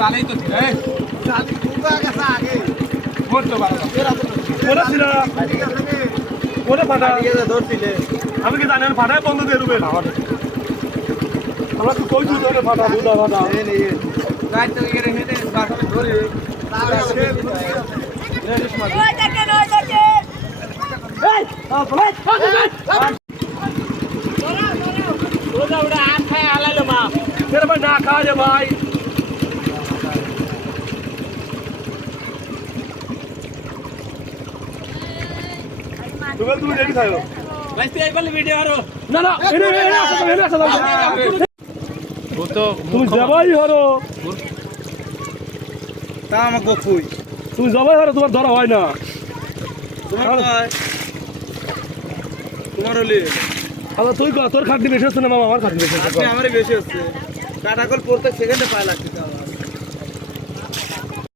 জানেই তো এই জানি কুকা গেছে আগে করতে পারো কোনে ছিল কোনে ফাটা ধরছিলে আমি কি জানি ফাটায় বন্ধ দিয়ে দেবে আমরা তো কই দিই ধরে ফাটা দুধা ফাটা গাছ থেকে গেলে হেঁটে বাসা ধরে मेरे भाई ना खा जा भाई তুমি রেডি থাকো ভাইতে একবার ভিডিও আরো না না এনে আসো ও তো তুমি যাবাই হরো তা আমাকে বকুই তুমি যাবাই হরো তোমার ধরা হয় না তোমার হলে আচ্ছা তুই তোর খাটনি বেশি হচ্ছে না মামা আমার খাটনি বেশি হচ্ছে আমারই বেশি হচ্ছে কাটাকল প্রত্যেক সেকেন্ডে পায় লাগছে